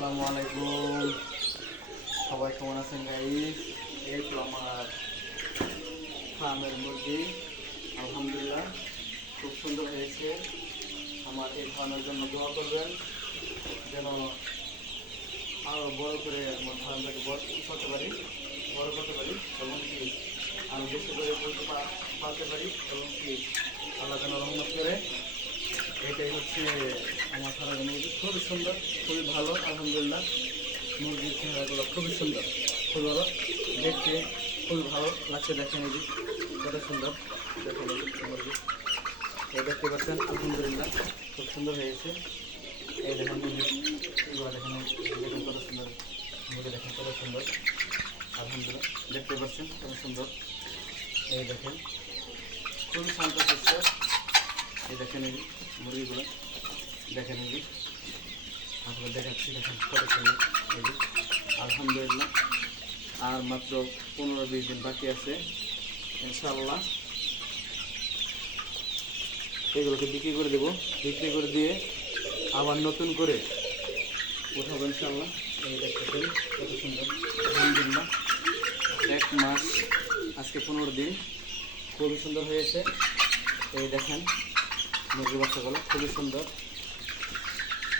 আসসালামু আলাইকুম, সবাই কেমন আছেন গাইস? এই তো আমার ফার্মের মুরগি, আলহামদুলিল্লাহ খুব সুন্দর হয়েছে। আমার এই ফার্মের জন্য দোয়া করবেন যেন আরও বড় করে আমার ফার্মটাকে করতে পারি, বড় করতে পারি এবং কি আরও বেশি করে মুরগি পালতে পারি এবং কি আল্লাহ যেন রহমত করে। এটাই হচ্ছে আমার ফার্মের মুরগি, খুবই সুন্দর, খুবই ভালো, আলহামদুলিল্লাহ। মুরগির চেহারাগুলো খুবই সুন্দর, খুবই ভালো দেখতে, খুবই ভালো লাগছে। দেখেন এই যে কত সুন্দর, দেখেন এই যে মুরগি দেখতে পাচ্ছেন, আলহামদুলিল্লাহ খুব সুন্দর হয়েছে। এই দেখেন মুরগি, এগুলো দেখেন, দেখেন কত সুন্দর মুরগি, দেখেন কত সুন্দর, আলহামদুলিল্লাহ দেখতে পাচ্ছেন কত সুন্দর। এই দেখেন খুবই শান্ত সুস্থ। এই দেখেন এই মুরগিগুলো, দেখেন এই যে আপনাদের দেখাচ্ছি, দেখেন কত সুন্দর। এই যে আলহামদুলিল্লাহ আর মাত্র 15-20 দিন বাকি আছে, ইনশাআল্লাহ এগুলোকে বিক্রি করে দেবো। বিক্রি করে দিয়ে আবার নতুন করে উঠাবো ইনশাআল্লাহ। এই দেখতেছেন কত সুন্দর, আলহামদুলিল্লাহ 1 মাস আজকে 15 দিন, খুবই সুন্দর হয়েছে। এই দেখেন মুরগির বাচ্চাগুলো খুবই সুন্দর,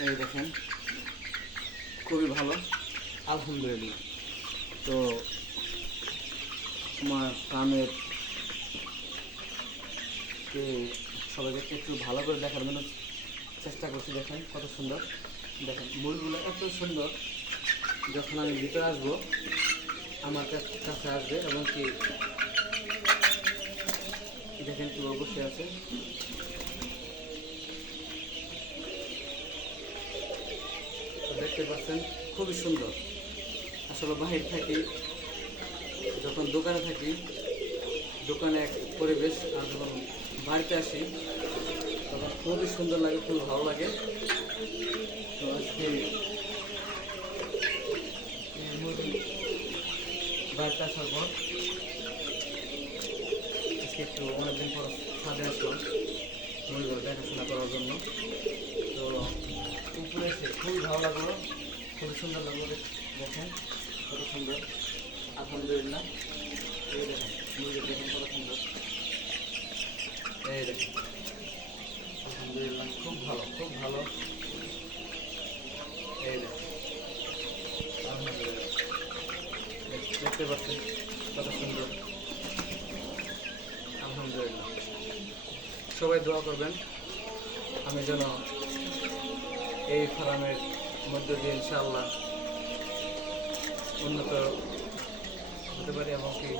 এই দেখেন খুবই ভালো, আলহামদুলিল্লাহ। তো আমার ফার্মের সবাইকে একটু ভালো করে দেখার জন্য চেষ্টা করছি। দেখেন কত সুন্দর, দেখেন মুরগিগুলো এত সুন্দর। যখন আমি ভিতরে আসবো আমার কাছে আসবে এবং কি দেখেন কি বসে আছে, দেখতে পাচ্ছেন খুবই সুন্দর। আসলে বাহির থাকি, যখন দোকানে থাকি দোকানে এক পরিবেশ, আর যখন বাড়িতে আসি তখন খুবই সুন্দর লাগে, খুবই ভালো লাগে। তো আজকে বাড়িতে আসার পর আজকে একটু অনেকদিন পর ছাদে আসলাম মুরগিগুলো দেখাশোনা করার জন্য। তো উপরে এসে খুবই ভালো লাগলো, খুবই সুন্দর লাগলো। দেখেন কত সুন্দর, আলহামদুলিল্লাহ। এই দেখেন মুরগি, দেখেন কত সুন্দর, এই দেখেন আলহামদুলিল্লাহ খুব ভালো, খুব ভালো। এই দেখেন আলহামদুলিল্লাহ দেখতে পাচ্ছেন কত সুন্দর, আলহামদুলিল্লাহ। সবাই দোয়া করবেন আমি যেন এই ফার্মের মধ্য দিয়ে ইনশাআল্লাহ উন্নত হতে পারি এবং কি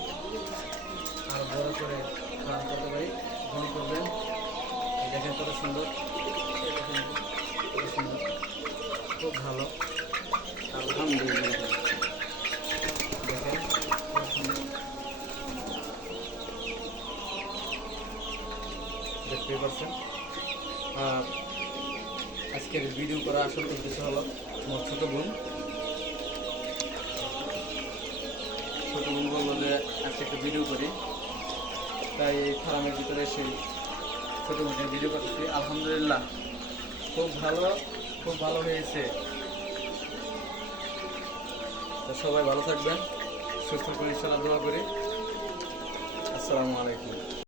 আরও বড় করে ফার্ম করতে পারি। মনে করবেন দেখেন কত সুন্দর, দেখেন কত সুন্দর, খুব ভালো, আলহামদুলিল্লাহ। দেখেন কত সুন্দর, দেখতেই পাচ্ছেন। আর আজকের ভিডিও করা আসল উদ্দেশ্য হলো আমার ছোটো বোন বললো যে আজকে একটা ভিডিও করি, তাই এই ফার্মের ভিতরে সেই ছোটো বোনের ভিডিও করতেছি। আলহামদুলিল্লাহ খুব ভালো, খুব ভালো হয়েছে। তো সবাই ভালো থাকবেন, সুস্থ করে ইনশাআল্লাহ দোয়া করি। আসসালামু আলাইকুম।